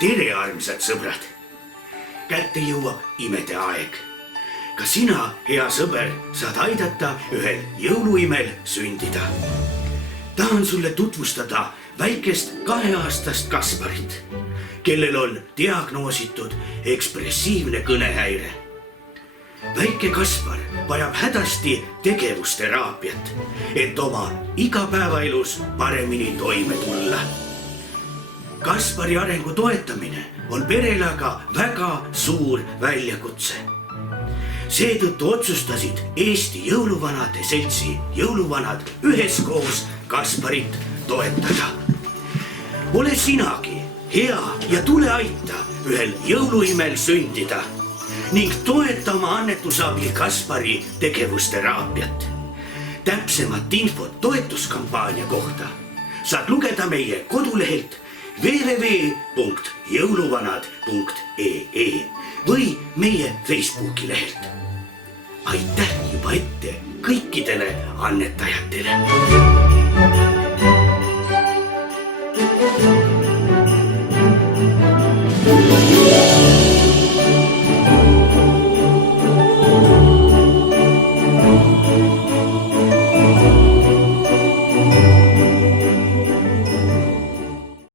tere, armsad sõbrad! Kätte jõuab imede aeg. Ka sina, hea sõber, saad aidata ühel jõuluimel sündida. Tahan sulle tutvustada väikest 2-aastast Kasparit, kellel on diagnoositud ekspressiivne kõnehäire. Väike Kaspar vajab hädasti tegevusteraapiat, et oma igapäevaelus paremini toime tulla. Kaspari arengu toetamine on perele aga väga suur väljakutse. Seetõttu otsustasid Eesti Jõuluvanade Seltsi jõuluvanad üheskoos Kasparit toetada. Ole sinagi hea ja tule aita ühel jõuluimel sündida ning toeta oma annetusabil Kaspari tegevusteraapiat. Täpsemat infot toetuskampaania kohta saad lugeda meie kodulehelt www.jõuluvanad.ee või meie Facebooki lehelt. Aitäh juba ette kõikidele annetajatele!